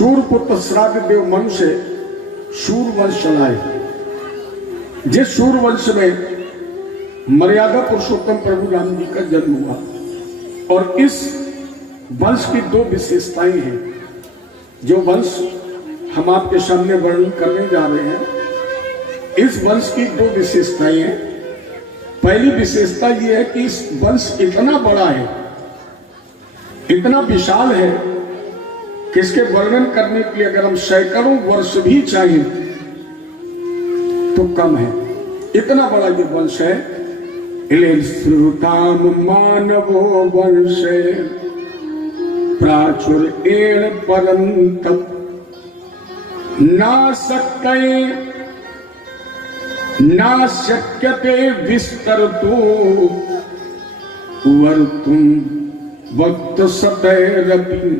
शूरपुत्र श्राद्ध देव मनु से शूर वंश चलाए। जिस शूर वंश में मर्यादा पुरुषोत्तम प्रभु राम जी का जन्म हुआ, और इस वंश की दो विशेषताएं हैं जो वंश हम आपके सामने वर्णन करने जा रहे हैं। इस वंश की दो विशेषताएं हैं। पहली विशेषता यह है कि इस वंश इतना बड़ा है, इतना विशाल है कि इसके वर्णन करने के लिए अगर हम सैकड़ों वर्ष भी चाहिए तो कम है। इतना बड़ा ये वंश है। श्रुताम मानवो वंशे प्राचुर एण परंत ना सकते ना शक्यते विस्तर तो वर्तुम वक्त सतैरपि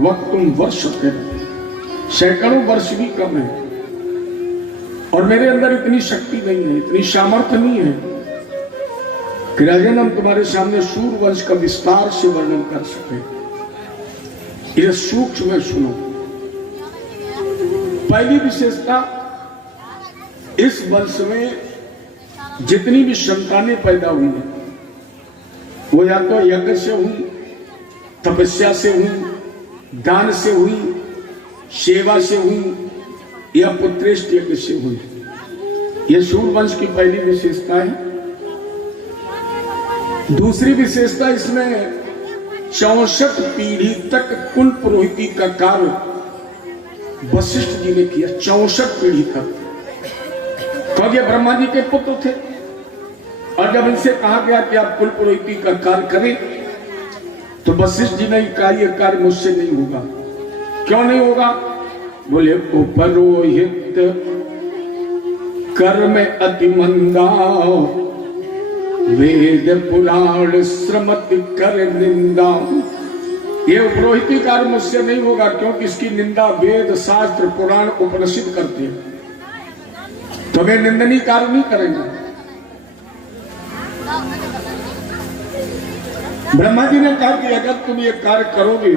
वक्तुम वर्ष सैकड़ों वर्ष भी कम है। और मेरे अंदर इतनी शक्ति नहीं है, इतनी सामर्थ्य नहीं है कि राजन हम तुम्हारे सामने शूर वंश का विस्तार से वर्णन कर सके। ये सूक्ष्म में सुनो। पहली विशेषता, इस वंश में जितनी भी संतानें पैदा हुई है वो या तो यज्ञ से हुई, तपस्या से हुई, दान से हुई, सेवा से हुई या पुत्रेष्ट यज्ञ से हुई। यह शूर वंश की पहली विशेषता है। दूसरी विशेषता, इसमें 64 पीढ़ी तक कुल पुरोहिती का कार्य वशिष्ठ जी ने किया। 64 पीढ़ी तक। तो ये ब्रह्मा जी के पुत्र थे, और जब इनसे कहा गया कि आप कुल पुरोहिती का कार्य करें तो वशिष्ठ जी ने कहा यह कार्य मुझसे नहीं होगा। क्यों नहीं होगा? बोले उपरोहित कर्म अति मंदा वेद पुराण श्रमति कर निंदा। ये उपरोहिती कार्य मुझसे नहीं होगा क्योंकि इसकी निंदा वेद शास्त्र पुराण उपनिषद करते हैं, तो वे निंदनीय कार्य नहीं करेंगे। ब्रह्मा जी ने कहा कि अगर तुम ये कार्य करोगे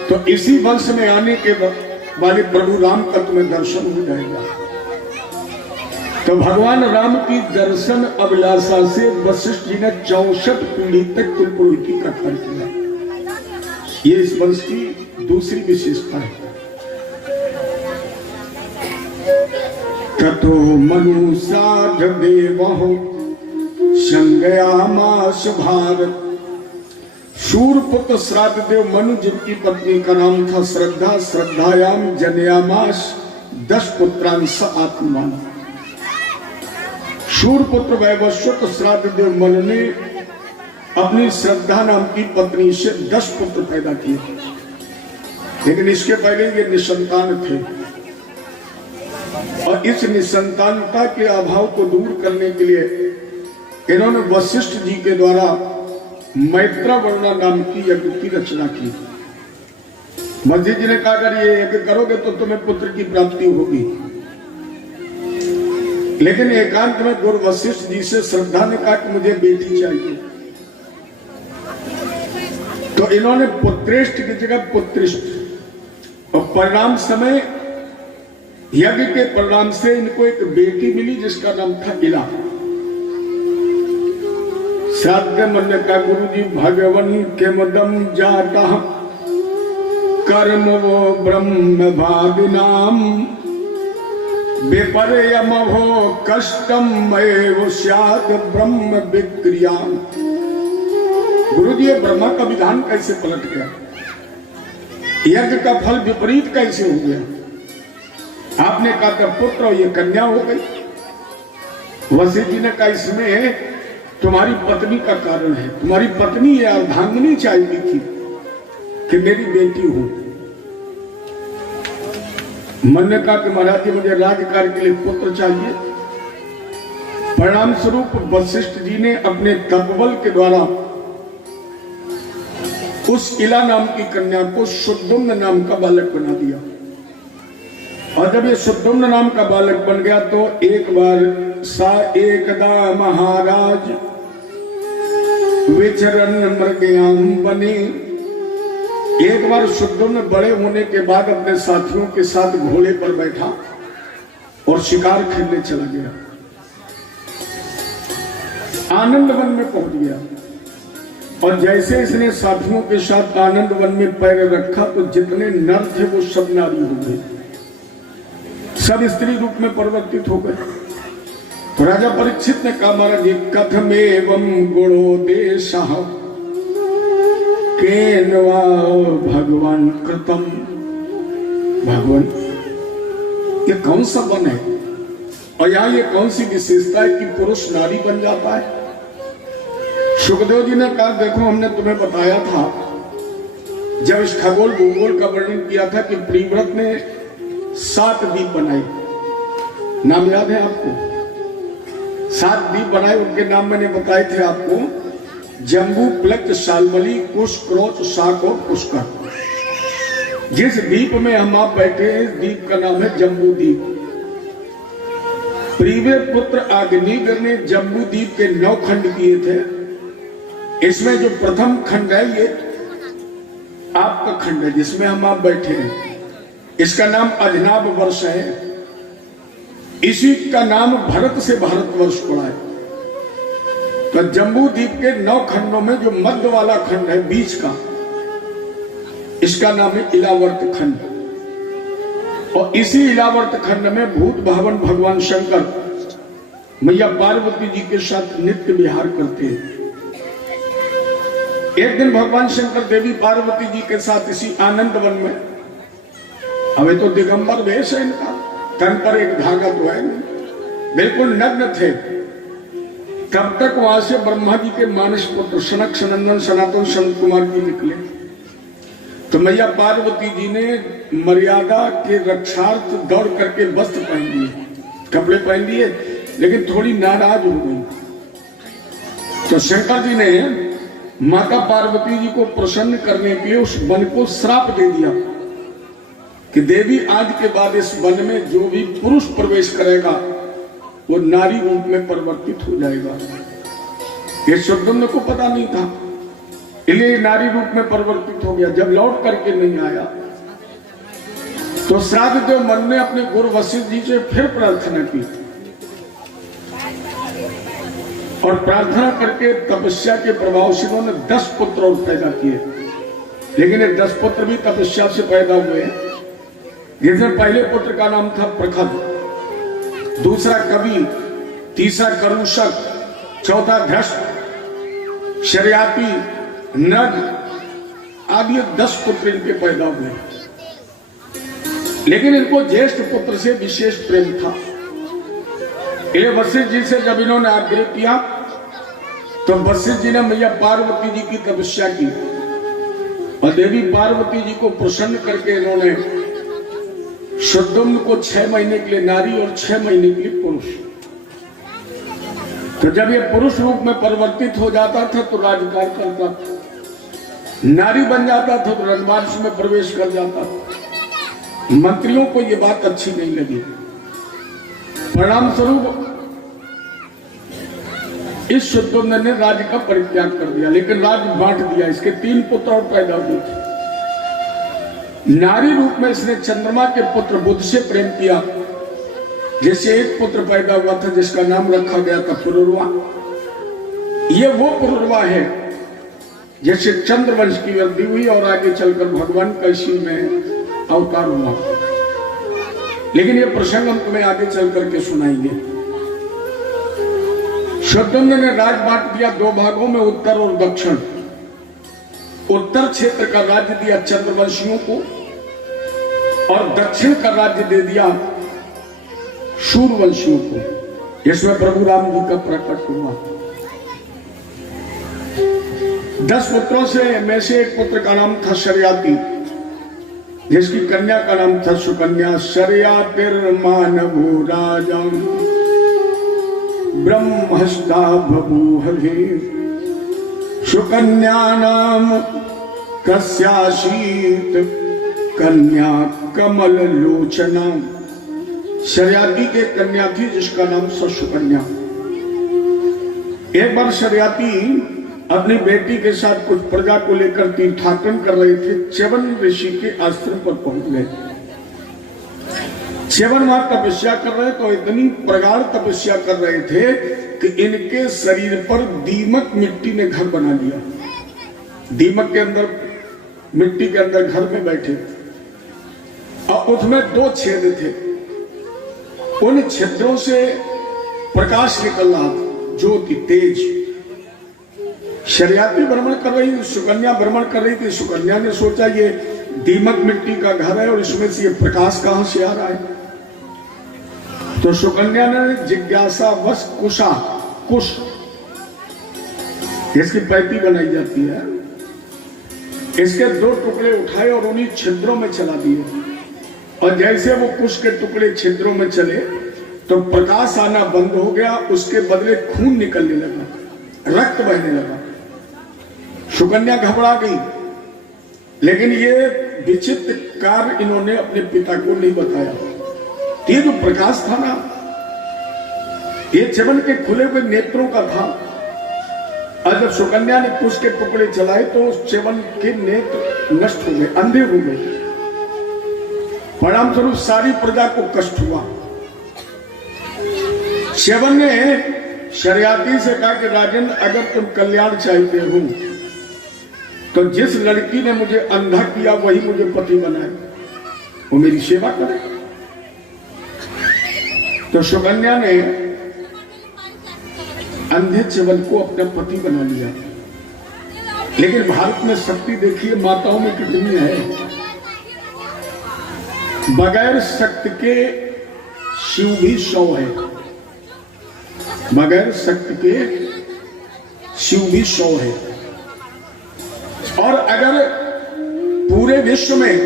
तो इसी वंश में आने के वाले प्रभु राम का तुम्हें दर्शन हो जाएगा। तो भगवान राम की दर्शन अभिलाषा से वशिष्ठ जी ने 64 पीढ़ी तक कुल पुरोहिती का कार्य किया। ये इस वंश की दूसरी विशेषता है। ततो मनु साध देवो संज्ञामास भारत। शूरपुत्र श्राद्ध देव मनु, जिनकी पत्नी का नाम था श्रद्धा, श्रद्धायाम जनयामास 10 पुत्रांश आत्मान। शूरपुत्र वैवस्वत श्राद्ध देव मनु ने अपनी श्रद्धा नाम की पत्नी से 10 पुत्र पैदा किए, लेकिन इसके पहले ये निसंतान थे। और इस निसंतानता के अभाव को दूर करने के लिए इन्होंने वशिष्ठ जी के द्वारा मैत्रवर्णा नाम की यज्ञ की रचना की। वशिष्ठ जी ने कहा अगर ये यज्ञ करोगे तो तुम्हें पुत्र की प्राप्ति होगी। लेकिन एकांत में गुरु वशिष्ठ जी से श्रद्धा ने कहा कि मुझे बेटी चाहिए, तो इन्होंने पुत्रेष्ट की जगह पुत्रिष्ट। और परिणाम समय यज्ञ के परिणाम से इनको एक बेटी मिली जिसका नाम था इला। श्राद्ध मन का गुरु जी भगवन के मदम जाता कर्म वो ब्रह्म भाविनाम विपर्यम हो कष्टम एव स्यात् ब्रह्म विक्रियाम। गुरु जी ब्रह्मा का विधान कैसे पलट गया? यज्ञ का फल विपरीत कैसे हो गया? आपने कहा था पुत्र और ये कन्या हो गई। वशिष्ठ जी ने कहा इसमें तुम्हारी पत्नी का कारण है। तुम्हारी पत्नी ये अर्धांगिनी चाहती थी कि मेरी बेटी हो। मन ने कहा कि महाराज जी मुझे राज्यकार्य के लिए पुत्र चाहिए। परिणाम स्वरूप वशिष्ठ जी ने अपने तपबल के द्वारा उस इला नाम की कन्या को शुद्धुम्न नाम का बालक बना दिया। और जब ये शुद्धुम्न नाम का बालक बन गया तो एक बार सा एकदा महाराज विचरण मृगयाम बने एक बार शुद्धोधन बड़े होने के बाद अपने साथियों के साथ घोड़े पर बैठा और शिकार खेलने चला गया। आनंद वन में पहुंच गया और जैसे इसने साथियों के साथ आनंद वन में पैर रखा तो जितने नर थे वो सब नारी हो गए, सब स्त्री रूप में परिवर्तित हो गए। तो राजा परीक्षित ने कहा, महाराज कथम एवं गुणो देशः केनवा भगवान कृतम। भगवान ये कौन सा वन है और यहाँ ये कौन सी विशेषता है कि पुरुष नारी बन जाता है? सुखदेव जी ने कहा, देखो हमने तुम्हें बताया था जब इस खगोल भूगोल का वर्णन किया था कि प्रिव्रत ने 7 द्वीप बनाए, नाम याद है आपको? 7 द्वीप बनाए, उनके नाम मैंने बताए थे आपको, जम्बू, प्लक, शाल्मली, कुश, क्रोच, शाक और पुष्कर। जिस द्वीप में हम आप बैठे हैं, इस द्वीप का नाम है जम्बू द्वीप। प्रीवे पुत्र अग्निवीर ने जम्बू द्वीप के 9 खंड किए थे। इसमें जो प्रथम खंड है ये आपका खंड है जिसमें हम आप बैठे हैं, इसका नाम अजनाब वर्ष है। इसी का नाम भरत से भारतवर्ष पड़ा है। तो जम्बू द्वीप के 9 खंडों में जो मध्य वाला खंड है बीच का, इसका नाम है इलावर्त खंड। और इसी इलावर्त खंड में भूत भवन भगवान शंकर मैया पार्वती जी के साथ नित्य विहार करते हैं। एक दिन भगवान शंकर देवी पार्वती जी के साथ इसी आनंद वन में, हमें तो दिगंबर वेश है इनका, तन पर एक धागा तो है नहीं, बिल्कुल नग्न थे। तब तक वहां से ब्रह्मा जी के मानस पुत्र सनक सनंदन सनातन संत कुमार जी निकले। तो मैया पार्वती जी ने मर्यादा के रक्षार्थ दौड़ करके वस्त्र पहन लिए, कपड़े पहन लिए, लेकिन थोड़ी नाराज हो गई। तो शंकर जी ने माता पार्वती जी को प्रसन्न करने के लिए उस वन को श्राप दे दिया कि देवी आज के बाद इस वन में जो भी पुरुष प्रवेश करेगा वो नारी रूप में परिवर्तित हो जाएगा। ये शुद्धोधन को पता नहीं था, इसलिए नारी रूप में परिवर्तित हो गया। जब लौट करके नहीं आया तो श्राद्ध देव मन ने अपने गुरु वशिष्ठ जी से फिर प्रार्थना की और प्रार्थना करके तपस्या के प्रभाव से उन्होंने 10 पुत्र और पैदा किए। लेकिन ये 10 पुत्र भी तपस्या से पैदा हुए। जिसमें पहले पुत्र का नाम था प्रखद, दूसरा कवि, तीसरा करुषक, चौथा धृष्ट, शर्याती, नग आदि 10 पुत्र इनके पैदा हुए। लेकिन इनको ज्येष्ठ पुत्र से विशेष प्रेम था। ये वशिष्ठ जी से जब इन्होंने आग्रह किया तो वशिष्ठ जी ने मैया पार्वती जी की तपस्या की और देवी पार्वती जी को प्रसन्न करके इन्होंने शुद्धोधन को 6 महीने के लिए नारी और 6 महीने के लिए पुरुष। तो जब ये पुरुष रूप में परिवर्तित हो जाता था तो राजकाज करता था, नारी बन जाता था तो राजवास में प्रवेश कर जाता था। मंत्रियों को ये बात अच्छी नहीं लगी। परिणाम स्वरूप इस शुद्धोधन ने राज्य का परित्याग कर दिया, लेकिन राज्य बांट दिया। इसके 3 पुत्र और पैदा हुए थे। नारी रूप में इसने चंद्रमा के पुत्र बुध से प्रेम किया, जैसे एक पुत्र पैदा हुआ था जिसका नाम रखा गया था पुरुरवा। ये वो पुरुरवा है जैसे चंद्रवंश की वृद्धि हुई और आगे चलकर भगवान कलशी में अवतार हुआ। लेकिन ये प्रसंग हम तुम्हें आगे चल करके सुनाएंगे। शुद्धोधन ने राज बांट दिया 2 भागों में, उत्तर और दक्षिण। उत्तर क्षेत्र का राज्य दिया चंद्रवंशियों को और दक्षिण का राज्य दे दिया सूर्यवंशियों को। इसमें प्रभु राम जी का प्रकट हुआ। 10 पुत्रों से में से एक पुत्र का नाम था शर्याती, जिसकी कन्या का नाम था सुकन्या। शर्यातिर्मानभो राजं ब्रह्मस्ता बभूवहे सुकन्या नाम कस्यासीत कन्या कमल लोचना। शर्याती के कन्या थी जिसका नाम था सुकन्या। एक बार शर्याती अपनी बेटी के साथ कुछ प्रजा को लेकर तीर्थाटन कर रहे थे। च्यवन ऋषि के आश्रम पर पहुंच गए। च्यवन वहां तपस्या कर रहे तो इतनी प्रगाढ़ तपस्या कर रहे थे कि इनके शरीर पर दीमक मिट्टी ने घर बना लिया। दीमक के अंदर, मिट्टी के अंदर घर में बैठे और उसमें 2 छेद थे। उन छिद्रों से प्रकाश निकल रहा था, ज्योति तेज। शरियाती भ्रमण कर रही, सुकन्या भ्रमण कर रही थी। सुकन्या ने सोचा ये दीमक मिट्टी का घर है और इसमें से ये प्रकाश कहां से आ रहा है। तो सुकन्या ने जिज्ञासावश कुश, इसकी पैती बनाई जाती है, इसके 2 टुकड़े उठाए और उन्हीं छिद्रों में चला दिए। और जैसे वो कुश के टुकड़े छिद्रों में चले तो प्रकाश आना बंद हो गया, उसके बदले खून निकलने लगा, रक्त बहने लगा। सुकन्या घबरा गई, लेकिन ये विचित्र कार्य इन्होंने अपने पिता को नहीं बताया। ये जो प्रकाश था ना, ये च्यवन के खुले हुए नेत्रों का था। और जब सुकन्या ने कुश के टुकड़े चलाए तो च्यवन के नेत्र नष्ट हो गए, अंधे हो गए। परिणाम स्वरूप सारी प्रजा को कष्ट हुआ। च्यवन ने शरियाती से कहा कि राजन, अगर तुम कल्याण चाहते हो तो जिस लड़की ने मुझे अंधा किया वही मुझे पति बनाए, वो मेरी सेवा करे। तो सुकन्या ने अंधे च्यवन को अपना पति बना लिया। लेकिन भारत में शक्ति देखिए माताओं में कितनी है। बगैर शक्ति के शिव भी 100 है, बगैर शक्ति के शिव भी 100 है। और अगर पूरे विश्व में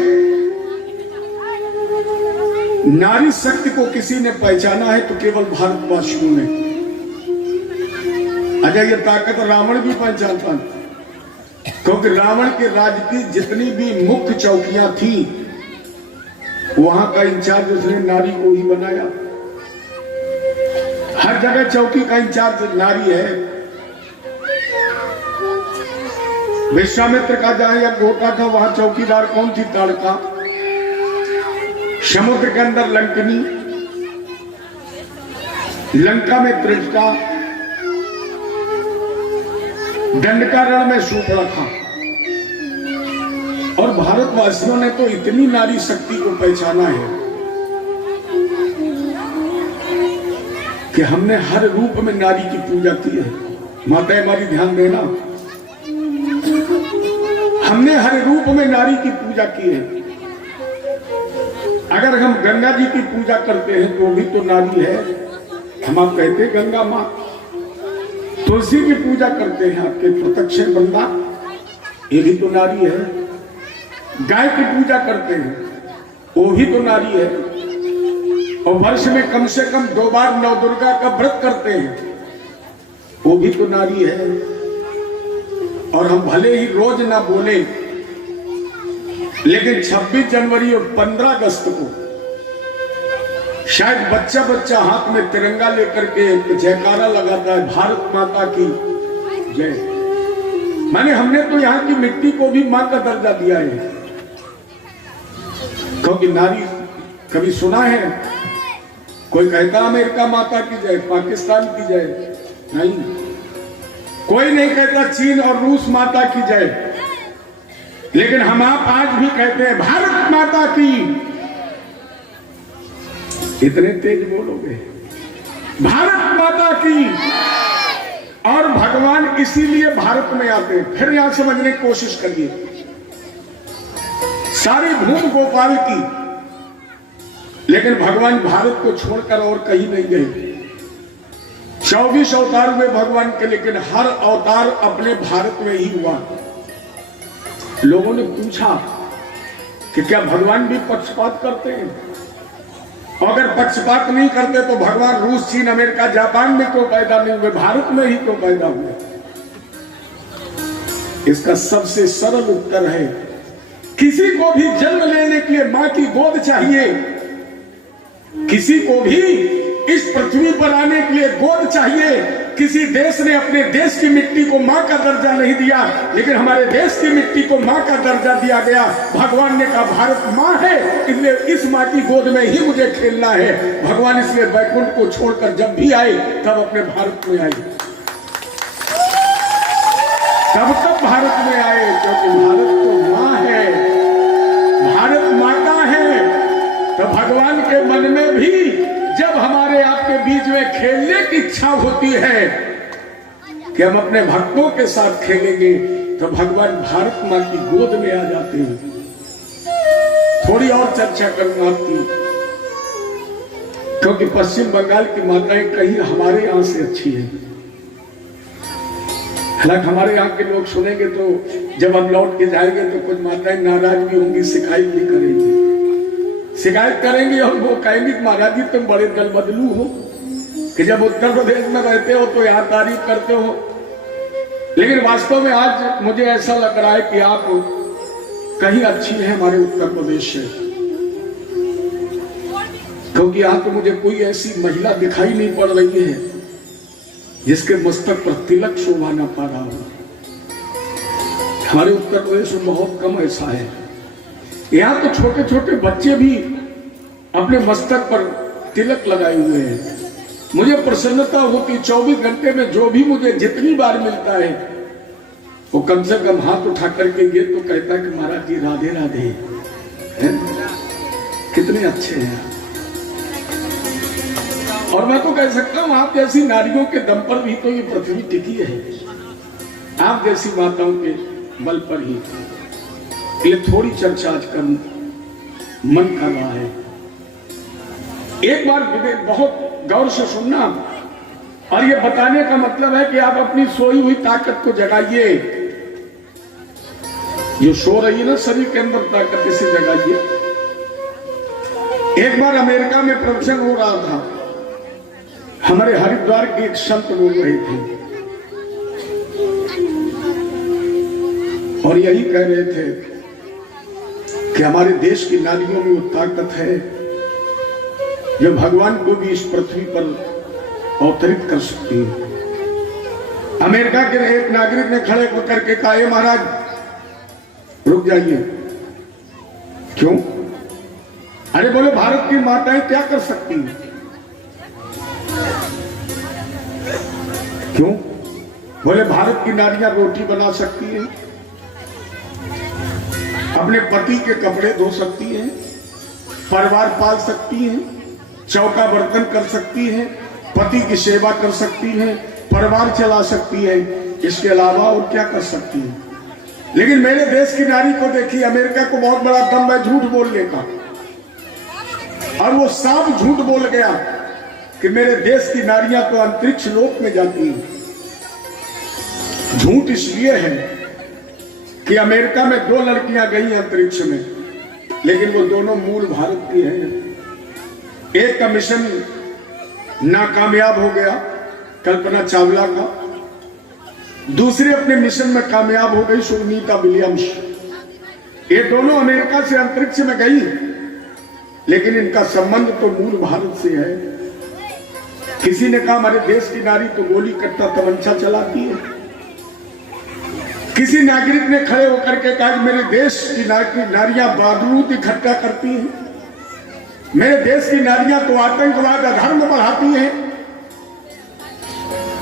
नारी शक्ति को किसी ने पहचाना है तो केवल भारतवासियों ने। अगर ये ताकत रावण भी पहचानता, क्योंकि रावण के राज की जितनी भी मुख्य चौकियां थी वहां का इंचार्ज उसने नारी को ही बनाया। हर जगह चौकी का इंचार्ज नारी है। विश्वामित्र का जहां एक गोटा था वहां चौकीदार कौन थी? ताड़का। समुद्र के अंदर लंकनी, लंका में त्रिजटा, दंडकारण में शूर्पणखा। और भारतवासियों ने तो इतनी नारी शक्ति को पहचाना है कि हमने हर रूप में नारी की पूजा की है। माताएं हमारी ध्यान देना, हमने हर रूप में नारी की पूजा की है। अगर हम गंगा जी की पूजा करते हैं तो भी तो नारी है। हम आप कहते हैं गंगा माँ। तुलसी की पूजा करते हैं, आपके प्रत्यक्ष बंदा, ये भी तो नारी है। गाय की पूजा करते हैं, वो भी तो नारी है। और वर्ष में कम से कम 2 बार नवदुर्गा का व्रत करते हैं, वो भी तो नारी है। और हम भले ही रोज ना बोले, लेकिन 26 जनवरी और 15 अगस्त को शायद बच्चा बच्चा हाथ में तिरंगा लेकर के जयकारा लगाता है, भारत माता की जय। माने हमने तो यहाँ की मिट्टी को भी मां का दर्जा दिया है। क्योंकि नारी, कभी सुना है कोई कहता अमेरिका माता की जय, पाकिस्तान की जय? नहीं, कोई नहीं कहता चीन और रूस माता की जय। लेकिन हम आप आज भी कहते हैं भारत माता की। इतने तेज बोलोगे भारत माता की। और भगवान इसीलिए भारत में आते हैं। फिर यहां समझने की कोशिश करिए, सारी भूमि गोपाल की, लेकिन भगवान भारत को छोड़कर और कहीं नहीं गए। 24 अवतार हुए भगवान के, लेकिन हर अवतार अपने भारत में ही हुआ। लोगों ने पूछा कि क्या भगवान भी पक्षपात करते हैं? अगर पक्षपात नहीं करते तो भगवान रूस, चीन, अमेरिका, जापान में क्यों पैदा नहीं हुए, भारत में ही क्यों पैदा हुए? इसका सबसे सरल उत्तर है, किसी को भी जन्म लेने के लिए मां की गोद चाहिए। किसी को भी इस पृथ्वी पर आने के लिए गोद चाहिए। किसी देश ने अपने देश की मिट्टी को मां का दर्जा नहीं दिया, लेकिन हमारे देश की मिट्टी को मां का दर्जा दिया गया। भगवान ने कहा भारत मां है, इसलिए इस मां की गोद में ही मुझे खेलना है। भगवान इसलिए वैकुंठ को छोड़कर जब भी आए तब अपने भारत में आए। तब भारत में आए क्योंकि भारत तो मां है, भारत माता है। तो भगवान के मन में भी जब हमारे आपके बीच में खेलने की इच्छा होती है कि हम अपने भक्तों के साथ खेलेंगे, तो भगवान भारत मां की गोद में आ जाते हैं। थोड़ी और चर्चा करूंगा आपकी, क्योंकि पश्चिम बंगाल की माताएं कहीं हमारे यहां से अच्छी है। हालांकि हमारे यहाँ के लोग सुनेंगे तो जब हम लौट के जाएंगे तो कुछ माताएं नाराज भी होंगी, शिकायत भी करेंगी और वो कहेंगी महाराज जी तुम बड़े दल बदलू हो कि जब उत्तर प्रदेश में रहते हो तो यहाँ तारीफ करते हो। लेकिन वास्तव में आज मुझे ऐसा लग रहा है कि आप कहीं अच्छी है हमारे उत्तर प्रदेश से, क्योंकि यहाँ तो मुझे कोई ऐसी महिला दिखाई नहीं पड़ रही है जिसके मस्तक पर तिलक शोभा ना पा रहा हो। हमारे उत्तर प्रदेश में बहुत कम ऐसा है। यहाँ तो छोटे छोटे बच्चे भी अपने मस्तक पर तिलक लगाए हुए हैं। मुझे प्रसन्नता होती 24 घंटे में जो भी मुझे जितनी बार मिलता है वो कम से कम हाथ उठा करके ये तो कहता है कि महाराज जी राधे राधे है? कितने अच्छे हैं। और मैं तो कह सकता हूं आप जैसी नारियों के दम पर भी तो ये पृथ्वी टिकी है, आप जैसी माताओं के बल पर ही। ये थोड़ी चर्चा आज कर मन कर रहा है। एक बार बहुत गौर से सुनना, और ये बताने का मतलब है कि आप अपनी सोई हुई ताकत को जगाइए। जो सो रही है ना शरीर के अंदर ताकत, इसे जगाइए। एक बार अमेरिका में प्रवचन हो रहा था, हमारे हरिद्वार के एक संत बोल रहे थे और यही कह रहे थे कि हमारे देश की नारियों में वो ताकत है जो भगवान को भी इस पृथ्वी पर अवतरित कर सकती है। अमेरिका के एक नागरिक ने खड़े होकर के कहा, महाराज रुक जाइए। क्यों? अरे बोले भारत की माताएं क्या कर सकती हैं? क्यों? बोले भारत की नारियां रोटी बना सकती हैं, अपने पति के कपड़े धो सकती हैं, परिवार पाल सकती हैं, चौका बर्तन कर सकती हैं, पति की सेवा कर सकती हैं, परिवार चला सकती है। इसके अलावा और क्या कर सकती है? लेकिन मेरे देश की नारी को देखिए, अमेरिका को बहुत बड़ा दम है झूठ बोलने का, और वो साफ झूठ बोल गया कि मेरे देश की नारियां तो अंतरिक्ष लोक में जाती हैं। झूठ इसलिए है कि अमेरिका में 2 लड़कियां गई अंतरिक्ष में, लेकिन वो दोनों मूल भारत की हैं। एक का मिशन नाकामयाब हो गया, कल्पना चावला का। दूसरी अपने मिशन में कामयाब हो गई, सुनीता विलियम्स। ये दोनों अमेरिका से अंतरिक्ष में गई, लेकिन इनका संबंध तो मूल भारत से है। किसी ने कहा हमारे देश की नारी तो गोली कट्टा तमंचा चलाती है। किसी नागरिक ने खड़े होकर के कहा कि मेरे देश की नारियां बारूद इकट्ठा करती हैं, मेरे देश की नारियां तो आतंकवाद अधर्म बढ़ाती हैं।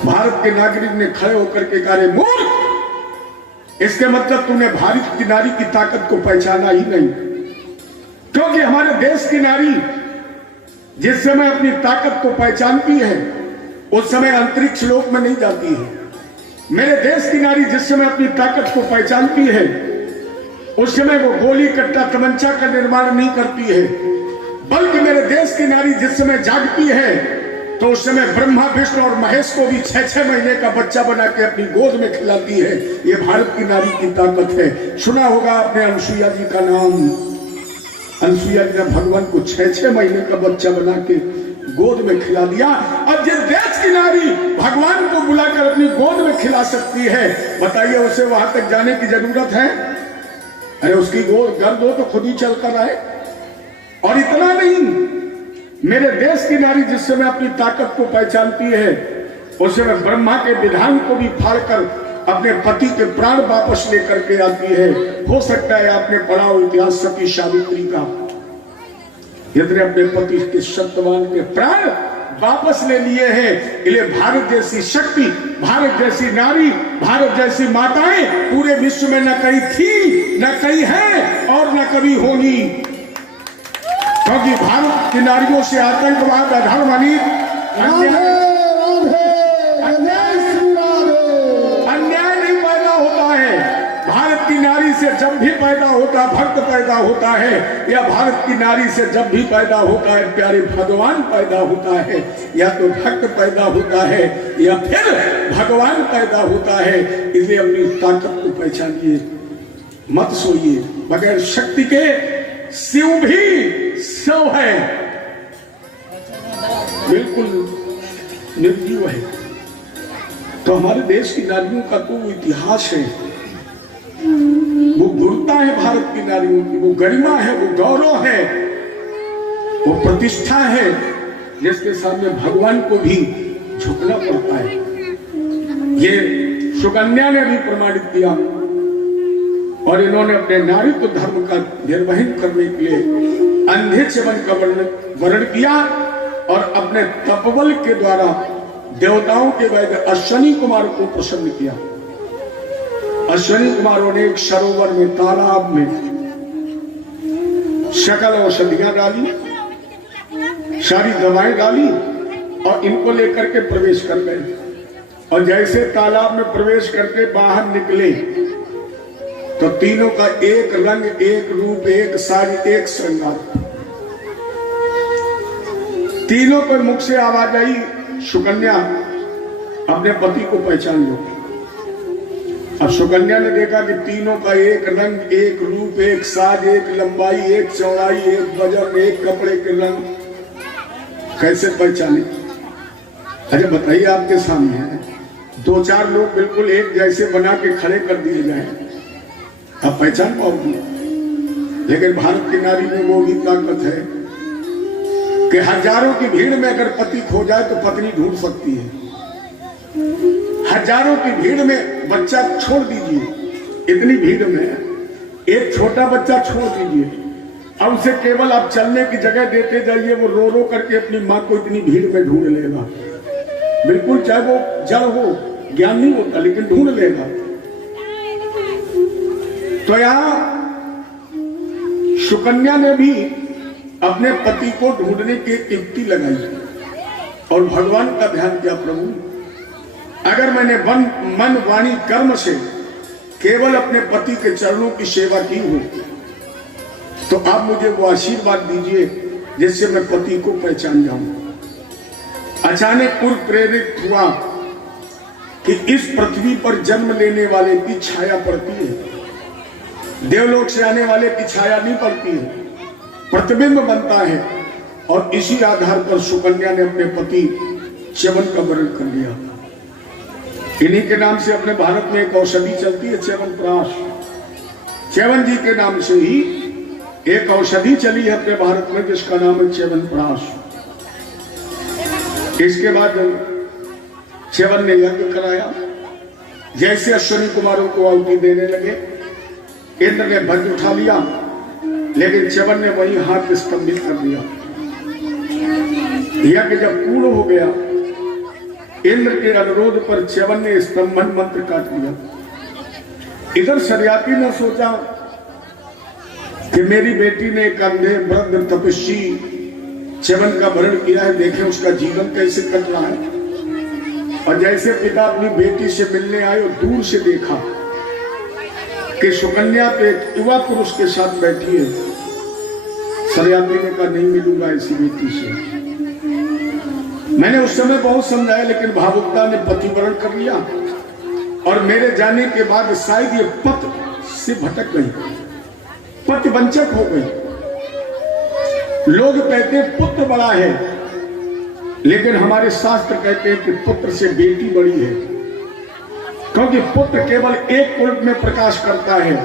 भारत के नागरिक ने खड़े होकर के कहा, मूर्ख, इसके मतलब तूने भारत की नारी की ताकत को पहचाना ही नहीं। क्योंकि हमारे देश की नारी जिस समय अपनी ताकत को पहचानती है उस समय अंतरिक्ष लोक में नहीं जाती है। मेरे देश की नारी जिस समय अपनी ताकत को पहचानती है उस समय वो गोली कट्टा तमंचा का निर्माण नहीं करती है, बल्कि मेरे देश की नारी जिस समय जागती है तो उस समय ब्रह्मा विष्णु और महेश को भी 6-6 महीने का बच्चा बना के अपनी गोद में खिलाती है। ये भारत की नारी की ताकत है। सुना होगा आपने अनुसुईया जी का नाम। अनुसुईया जी ने भगवान को 6-6 महीने का बच्चा बना के गोद में खिला दिया। अब जिस देश की नारी भगवान को बुलाकर अपनी गोद में खिला सकती है, बताइए उसे वहां तक जाने की जरूरत है? अरे उसकी गोद गर्द हो तो खुद ही चल कर आए। और इतना नहीं, मेरे देश की नारी जिस समय अपनी ताकत को पहचानती है उस समय ब्रह्मा के विधान को भी फाड़कर अपने पति के प्राण वापस लेकर के आती है। हो सकता है आपने पढ़ा हो इतिहास सती सावित्री का, जितने अपने पति के सत्यवान के प्राण वापस ले लिए हैं। इसलिए भारत जैसी शक्ति, भारत जैसी नारी, भारत जैसी माताएं पूरे विश्व में न कहीं थी, न कहीं है और न कभी होगी, क्योंकि भारत की नारियों से आतंकवाद, अधर्म, अन्याय नहीं पैदा होता है। भारत की नारी से जब भी पैदा होता है भक्त पैदा होता है, या भारत की नारी से जब भी पैदा होता है प्यारे भगवान पैदा होता है, या तो भक्त पैदा होता है या फिर भगवान पैदा होता है। इसलिए अपनी ताकत को पहचानिए, मत सोइए। बगैर शक्ति के शिव भी शव है, बिल्कुल निर्जीव है। तो हमारे देश की नारियों का तो इतिहास है, वो गुरुता है भारत की नारियों की, वो गरिमा है, वो गौरव है, वो प्रतिष्ठा है, जिसके सामने भगवान को भी झुकना पड़ता है। ये सुकन्या ने भी प्रमाणित किया और इन्होंने अपने नारीत्व धर्म का निर्वहन करने के लिए अंधे च्यवन का वर्ण किया और अपने तपबल के द्वारा देवताओं के वैद्य अश्विनी कुमार को प्रसन्न किया। अश्विनी कुमारों ने एक सरोवर में, तालाब में सकल औषधियां डाली, सारी दवाएं डाली और इनको लेकर के प्रवेश कर गए। और जैसे तालाब में प्रवेश करके बाहर निकले तो तीनों का एक रंग, एक रूप, एक साज, एक श्रृंगार। तीनों के मुख से आवाज आई, सुकन्या अपने पति को पहचान लो। अब सुकन्या ने देखा कि तीनों का एक रंग, एक रूप, एक साज, एक लंबाई, एक चौड़ाई, एक वजन, एक कपड़े के रंग, कैसे पहचाने? अरे बताइए, आपके सामने है, दो चार लोग बिल्कुल एक जैसे बना के खड़े कर दिए जाए, आप पहचान पाओगे? लेकिन भारत की नारी में वो भी ताकत है कि हजारों की भीड़ में अगर पति खो जाए तो पत्नी ढूंढ सकती है। हजारों की भीड़ में बच्चा छोड़ दीजिए, इतनी भीड़ में एक छोटा बच्चा छोड़ दीजिए, अब उसे केवल आप चलने की जगह देते जाइए, वो रो रो करके अपनी माँ को इतनी भीड़ में ढूंढ लेगा। बिल्कुल, चाहे वो जड़ हो, ज्ञान नहीं होता, लेकिन ढूंढ लेगा। तो यहां सुकन्या ने भी अपने पति को ढूंढने की युक्ति लगाई और भगवान का ध्यान किया, प्रभु अगर मैंने मन वाणी कर्म से केवल अपने पति के चरणों की सेवा की हो तो आप मुझे वो आशीर्वाद दीजिए जिससे मैं पति को पहचान जाऊं। अचानक पूर्व प्रेरित हुआ कि इस पृथ्वी पर जन्म लेने वाले की छाया पड़ती है, देवलोक से आने वाले की छाया नहीं पड़ती है, प्रतिबिंब बनता है। और इसी आधार पर सुकन्या ने अपने पति च्यवन का वर्ण कर लिया। इन्हीं के नाम से अपने भारत में एक औषधि चलती है, च्यवनप्राश। च्यवन जी के नाम से ही एक औषधि चली है अपने भारत में जिसका नाम है च्यवनप्राश। इसके बाद च्यवन ने यज्ञ कराया, जैसे अश्विनी कुमारों को आहुति देने लगे, इंद्र ने वज्र उठा लिया, लेकिन च्यवन ने वही हाथ स्तंभित कर दिया। यज्ञ जब पूर्ण हो गया, इंद्र के अनुरोध पर च्यवन ने स्तंभन मंत्र काट लिया। इधर सरियाती ने सोचा कि मेरी बेटी ने एक अंधे वृद्ध तपस्वी च्यवन का वर्ण किया है, देखें उसका जीवन कैसे कट रहा है। और जैसे पिता अपनी बेटी से मिलने आए और दूर से देखा कि सुकन्या तो एक युवा पुरुष के साथ बैठी है, सरियाती ने कहा नहीं मिलूंगा ऐसी बेटी से। मैंने उस समय बहुत समझाया, लेकिन भावुकता ने पतिवरण कर लिया और मेरे जाने के बाद शायद ये पत से भटक गई, पतिवंचक हो गई। लोग कहते हैं पुत्र बड़ा है, लेकिन हमारे शास्त्र कहते हैं कि पुत्र से बेटी बड़ी है, क्योंकि पुत्र केवल एक कुल में प्रकाश करता है,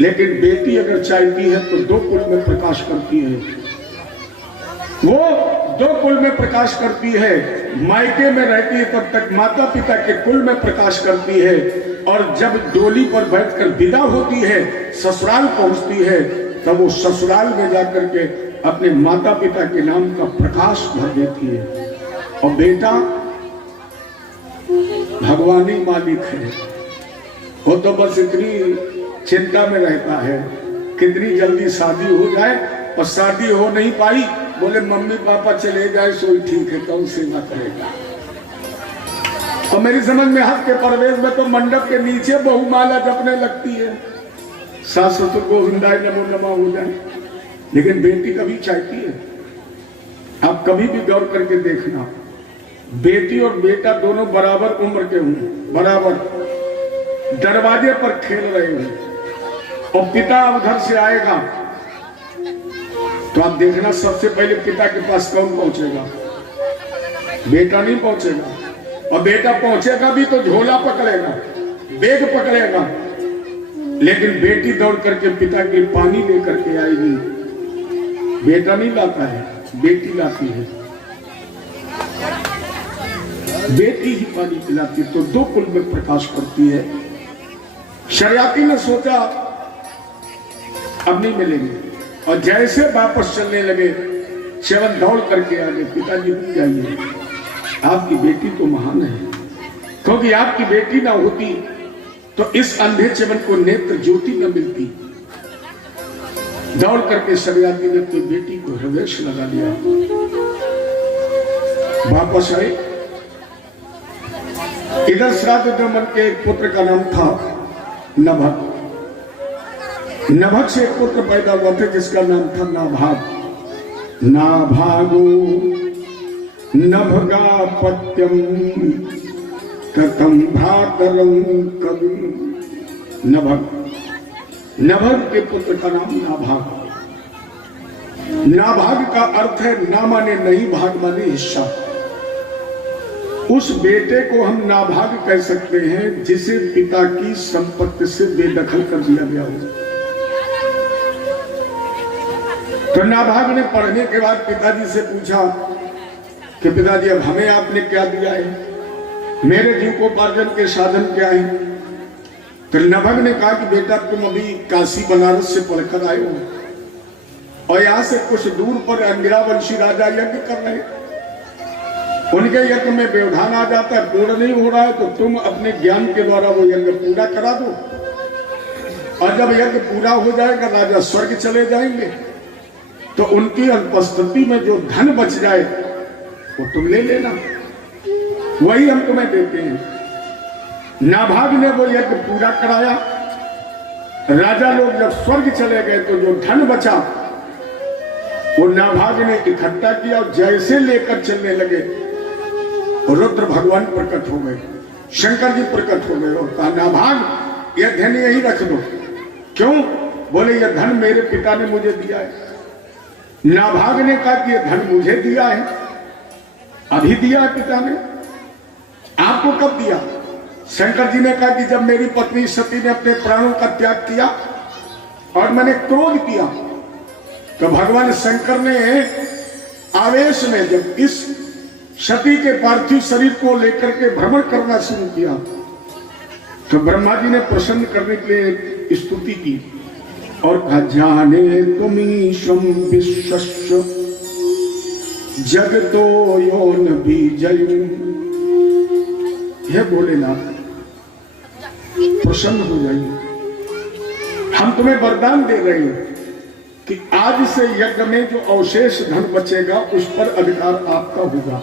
लेकिन बेटी अगर चाहती है तो दो कुल में प्रकाश करती है। वो दो कुल में प्रकाश करती है, मायके में रहती है तब तक माता पिता के कुल में प्रकाश करती है, और जब डोली पर बैठकर विदा होती है, ससुराल पहुंचती है, तब वो ससुराल में जाकर के अपने माता पिता के नाम का प्रकाश भर देती है। और बेटा भगवान ही मालिक है, वो तो बस इतनी चिंता में रहता है कितनी जल्दी शादी हो जाए, और शादी हो नहीं पाई, बोले मम्मी पापा चले जाए सो ठीक है, कौन सेवा करेगा। और मेरी समझ में हाथ के प्रवेश में तो मंडप के नीचे बहुमाला जपने लगती है, सास ससुर गोविंदाय नमो नमः हो जाए, लेकिन बेटी कभी चाहती है। आप कभी भी गौर करके देखना, बेटी और बेटा दोनों बराबर उम्र के होंगे, बराबर दरवाजे पर खेल रहे होंगे, और पिता उधर से आएगा तो आप देखना सबसे पहले पिता के पास कौन पहुंचेगा? बेटा नहीं पहुंचेगा, और बेटा पहुंचेगा भी तो झोला पकड़ेगा, बैग पकड़ेगा, लेकिन बेटी दौड़ करके पिता के पानी लेकर के आएगी। बेटा नहीं लाता है, बेटी लाती है, बेटी ही पानी पिलाती, तो दो कुल में प्रकाश करती है। शरियाती ने सोचा अब नहीं मिलेंगे, और जैसे वापस चलने लगे च्यवन दौड़ करके आगे, पिताजी रुक जाइए, आपकी बेटी तो महान है, क्योंकि आपकी बेटी ना होती तो इस अंधे च्यवन को नेत्र ज्योति न मिलती। दौड़ करके शरियाती ने अपनी बेटी को हृदय से लगा लिया, वापस आए। इधर श्राद्ध ब्राह्मण के एक पुत्र का नाम था नभक। नभक से एक पुत्र पैदा हुआ था जिसका नाम था नाभाग। नाभागो नभगापत्यम ततम भ्रातरम कवि। नभग के पुत्र का नाम नाभाग। नाभाग का अर्थ है ना माने नहीं, भाग माने हिस्सा। उस बेटे को हम नाभाग कह सकते हैं जिसे पिता की संपत्ति से बेदखल कर दिया गया हो। तो नाभाग ने पढ़ने के बाद पिताजी से पूछा कि पिताजी अब हमें आपने क्या दिया है, मेरे जीविकोपार्जन के साधन क्या है? तो नाभाग ने कहा कि बेटा तुम अभी काशी बनारस से पढ़कर आए हो, और यहां से कुछ दूर पर अंगिरावंशी राजा यज्ञ कर रहे, उनके यज्ञ में व्यवधान आ जाता है, पूर्ण नहीं हो रहा है, तो तुम अपने ज्ञान के द्वारा वो यज्ञ पूरा करा दो, और जब यज्ञ पूरा हो जाएगा राजा स्वर्ग चले जाएंगे, तो उनकी अनुपस्थिति में जो धन बच जाए वो तुम ले लेना, वही हम तुम्हें देते हैं। नाभाग ने वो यज्ञ पूरा कराया। राजा लोग जब स्वर्ग चले गए तो जो धन बचा वो नाभाग ने इकट्ठा किया, और जैसे लेकर चलने लगे रुद्र भगवान प्रकट हो गए, शंकर जी प्रकट हो गए, और कहा नाभाग यह धन यही रख दो। क्यों? बोले यह धन मेरे पिता ने मुझे दिया है। नाभाग ने कहा कि यह धन मुझे दिया है, अभी दिया है पिता ने, आपको कब दिया? शंकर जी ने कहा कि जब मेरी पत्नी सती ने अपने प्राणों का त्याग किया और मैंने क्रोध किया, तो भगवान शंकर ने आवेश में जब इस सती के पार्थिव शरीर को लेकर के भ्रमण करना शुरू किया, तो ब्रह्मा जी ने प्रसन्न करने के लिए स्तुति की और कहा जाने तुमीशम विश्वस्य जगतो योन बीजयु। हे भोलेनाथ प्रसन्न हो जाइए, हम तुम्हें वरदान दे रहे हैं कि आज से यज्ञ में जो अवशेष धन बचेगा उस पर अधिकार आपका होगा।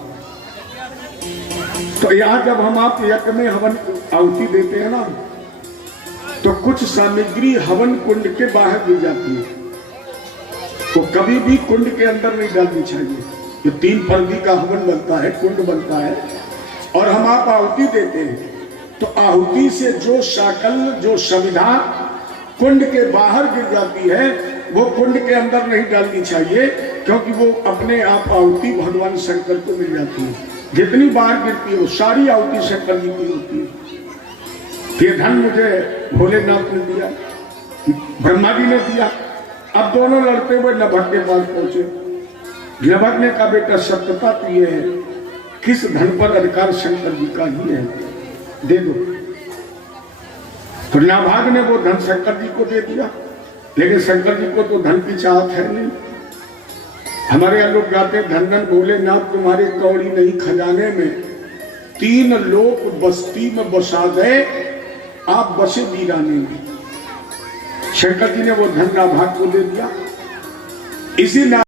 तो यहां जब हम आप यज्ञ में हवन आहुति देते हैं ना, तो कुछ सामग्री हवन कुंड के बाहर गिर जाती है, तो कभी भी कुंड के अंदर नहीं डालनी चाहिए। जो 3 पर्दी का हवन बनता है, कुंड बनता है, और हम आप आहुति देते हैं, तो आहुति से जो शाकल जो संविधा कुंड के बाहर गिर जाती है वो कुंड के अंदर नहीं डालनी चाहिए, क्योंकि वो अपने आप आहुति भगवान शंकर को मिल जाती है। जितनी बाहर गिरती है वो सारी आहुति शंकर जी की होती है। ये धन मुझे भोलेनाथ ने दिया, ब्रह्मा जी ने दिया। अब दोनों लड़ते हुए नभक के पास पहुंचे। नभग ने कहा बेटा सत्यता तो ये है, किस धन पर अधिकार शंकर जी का ही है, दे दो। तो नाभाग ने वो धन शंकर जी को दे दिया, लेकिन शंकर जी को तो धन की चाहत है नहीं। हमारे यहाँ लोग गाते धन धन भोलेनाथ तुम्हारे कौड़ी नहीं खजाने में, 3 लोक बस्ती में बसा गए आप बसे वीराने में। शंकर जी ने वो धन नाभाग को दे दिया। इसी